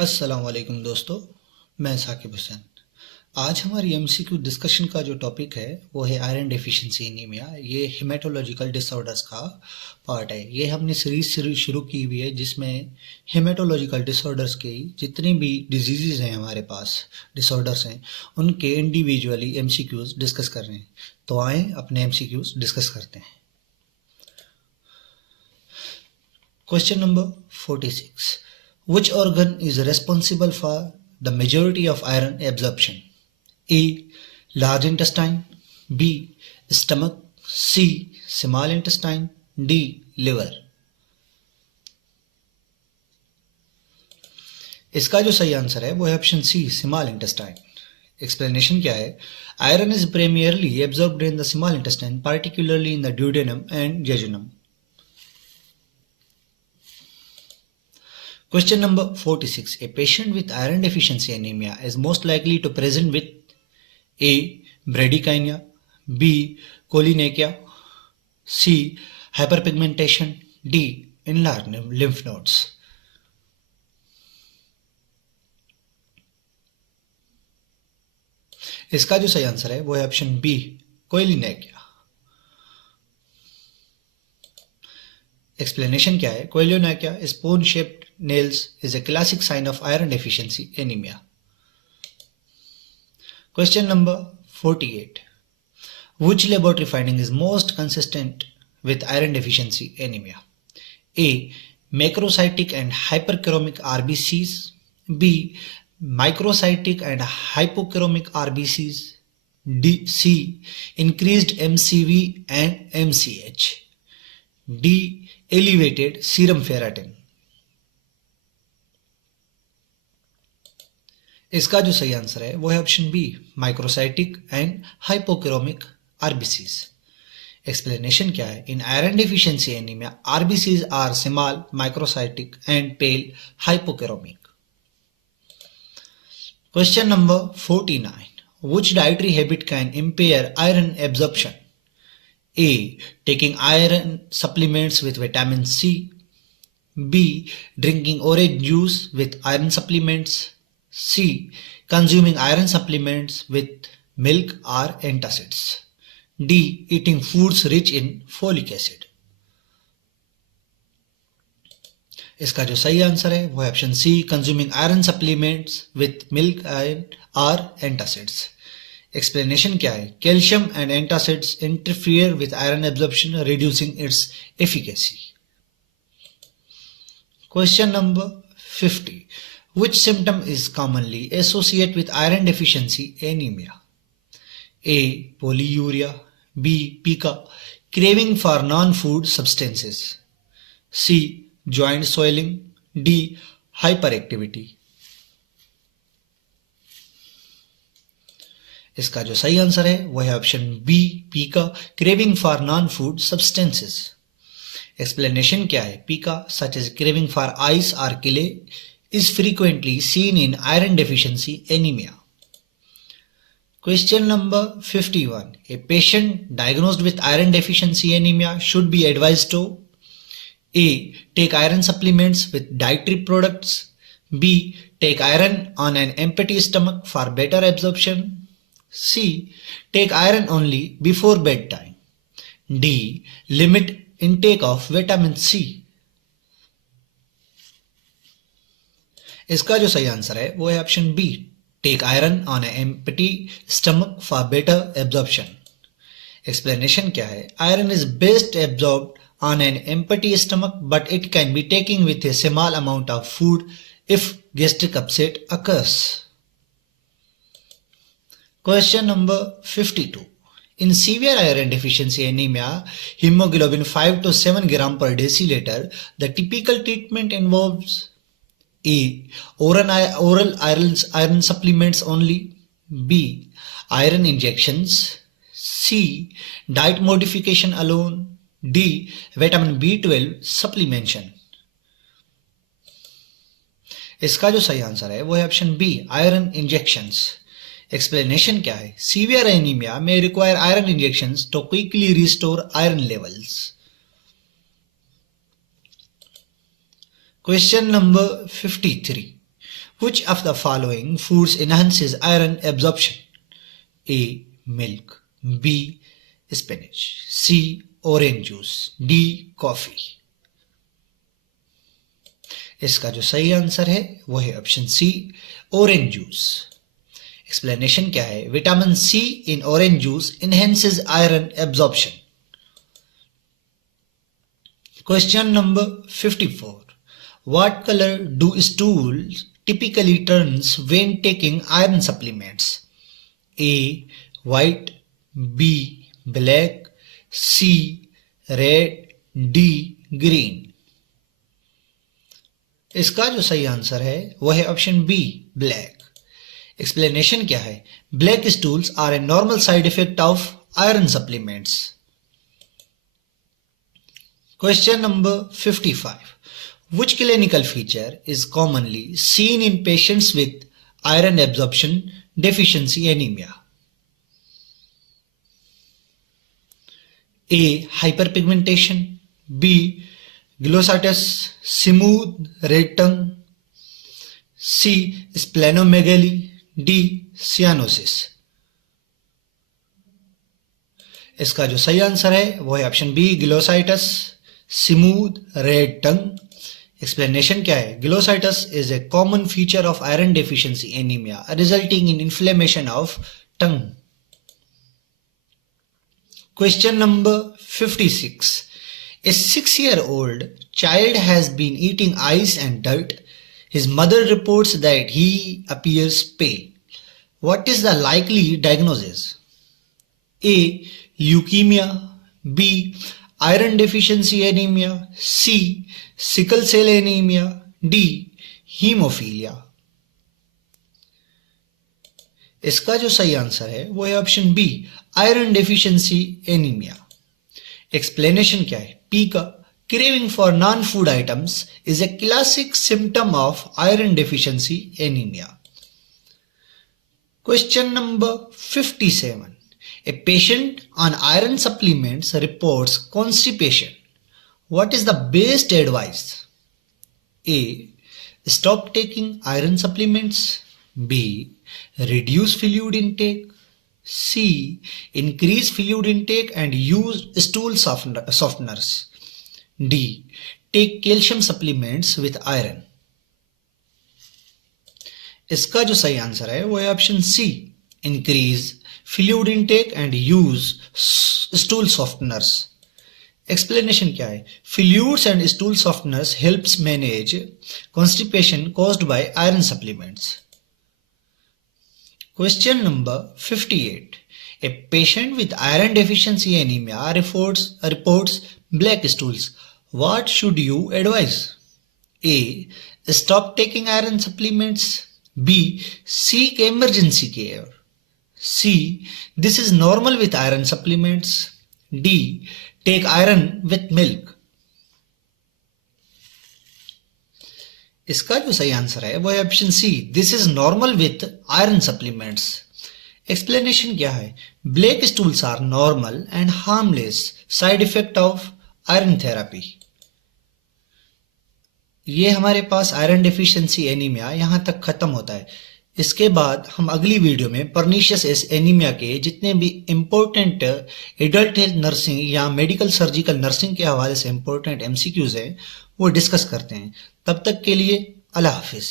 अस्सलाम वालेकुम दोस्तों, मैं साकिब हुसैन। आज हमारी एमसीक्यू डिस्कशन का जो टॉपिक है वो है आयरन डेफिशिएंसी एनीमिया। ये हेमेटोलॉजिकल डिसऑर्डर्स का पार्ट है। ये हमने सीरीज शुरू की हुई है जिसमें हेमेटोलॉजिकल डिसऑर्डर्स की जितनी भी डिजीज़ हैं हमारे पास, डिसऑर्डर्स हैं, उनके इंडिविजुअली एमसीक्यूज डिस्कस कर रहे हैं। तो आएँ अपने एमसीक्यूज डिस्कस करते हैं। Question number 46. Which organ is responsible for the majority of iron absorption? A. Large intestine. B. Stomach. C. Small intestine. D. Liver. इसका जो सही आंसर है वो है option C, small intestine. Explanation क्या है? Iron is primarily absorbed in the small intestine, particularly in the duodenum and jejunum. Question number 46. A patient with iron deficiency anemia is most likely to present with A. Bradycardia, B. Cholinekia, C. Hyperpigmentation, D. Enlarged lymph nodes. इसका जो सही answer है वो है option B, कोलिनेकिया। Explanation क्या है? Koilonychia spoon shaped nails is a classic sign of iron deficiency anemia. Question number 48. Which laboratory finding is most consistent with iron deficiency anemia? A. Macrocytic and hyperchromic RBCs. B. Microcytic and hypochromic RBCs. D. C. Increased MCV and MCH. D. Elevated serum ferritin. इसका जो सही answer है वो है option B, microcytic and hypochromic RBCs. Explanation क्या है? In iron deficiency anaemia RBCs are small, microcytic and pale hypochromic. Question number 49. Which dietary habit can impair iron absorption? A. Taking iron supplements with vitamin C. B. Drinking orange juice with iron supplements. C. Consuming iron supplements with milk or antacids. D. Eating foods rich in folic acid. इसका जो सही answer है वो है option C, consuming iron supplements with milk और antacids. Explanation क्या है? Calcium and antacids interfere with iron absorption, reducing its efficacy. Question number 50. Which symptom is commonly associated with iron deficiency anemia? A. Polyuria. B. Pica, craving for non-food substances. C. Joint swelling. D. Hyperactivity. इसका जो सही answer है वो है option B, pica, craving for non food substances. Explanation क्या है? Pica such as craving for ice और clay is frequently seen in iron deficiency anemia. Question number 51. A patient diagnosed with iron deficiency anemia should be advised to A. Take iron supplements with dietary products. B. Take iron on an empty stomach for better absorption. C. Take iron only before bedtime. D. Limit intake of vitamin C. इसका जो सही answer है वो है option B, take iron on a empty stomach for better absorption. Explanation क्या है? Iron is best absorbed on an empty stomach but it can be taking with a small amount of food if gastric upset occurs. Question number 52. In severe iron deficiency anemia, hemoglobin 5 to 7 gram per deciliter, the typical treatment involves A. Oral iron supplements only. B. Iron injections. C. Diet modification alone. D. Vitamin B12 supplementation. इसका जो सही answer है वो है option B, iron injections. Explanation क्या है? Severe anaemia may require iron injections to quickly restore iron levels. Question number 53. Which of the following foods enhances iron absorption? A. Milk. B. Spinach. C. Orange juice. D. Coffee. इसका जो सही answer है वो है option C, orange juice. Explanation क्या है? Vitamin C in orange juice enhances iron absorption. Question number 54. What color do stools typically turns when taking iron supplements? A. White. B. Black. C. Red. D. Green. इसका जो सही answer है वो है option B, black. Explanation क्या है? Black stools are a normal side effect of iron supplements. Question number 55. Which clinical feature is commonly seen in patients with iron absorption deficiency anemia? A. Hyperpigmentation. B. Glossitis, smooth red tongue. C. Splenomegaly. D. Cyanosis. इसका जो सही answer है वो है option B, glossitis, smooth red tongue. Explanation क्या है? Glossitis is a common feature of iron deficiency anaemia resulting in inflammation of tongue. Question number 56. A 6-year-old child has been eating ice and dirt. His mother reports that he appears pale. What is the likely diagnosis? A. Leukemia. B. Iron deficiency anemia. C. Sickle cell anemia. D. Hemophilia. इसका जो सही answer है वो है option B, iron deficiency anaemia. Explanation क्या है? Pica craving for non food items is a classic symptom of iron deficiency anaemia. Question number 57. A patient on iron supplements reports constipation. What is the best advice? A. Stop taking iron supplements. B. Reduce fluid intake. C. Increase fluid intake and use stool softeners. D. Take calcium supplements with iron. इसका जो सही answer है वो है option C, increase fluid intake and use stool softeners. Explanation क्या है? Fluids and stool softeners helps manage constipation caused by iron supplements. Question number 58. A patient with iron deficiency anemia reports black stools. What should you advise? A. Stop taking iron supplements. B. Seek emergency care. C. This is normal with iron supplements. D. Take iron with milk. इसका जो सही answer है वो है option C, this is normal with iron supplements. Explanation क्या है? Black stools are normal and harmless side effect of iron therapy. ये हमारे पास आयरन डेफिशिएंसी एनीमिया यहां तक खत्म होता है। इसके बाद हम अगली वीडियो में पर्नीशियस एनीमिया के जितने भी इंपॉर्टेंट एडल्ट हेल्थ नर्सिंग या मेडिकल सर्जिकल नर्सिंग के हवाले से इंपॉर्टेंट एमसीक्यूज हैं वो डिस्कस करते हैं। तब तक के लिए अल्लाह हाफिज।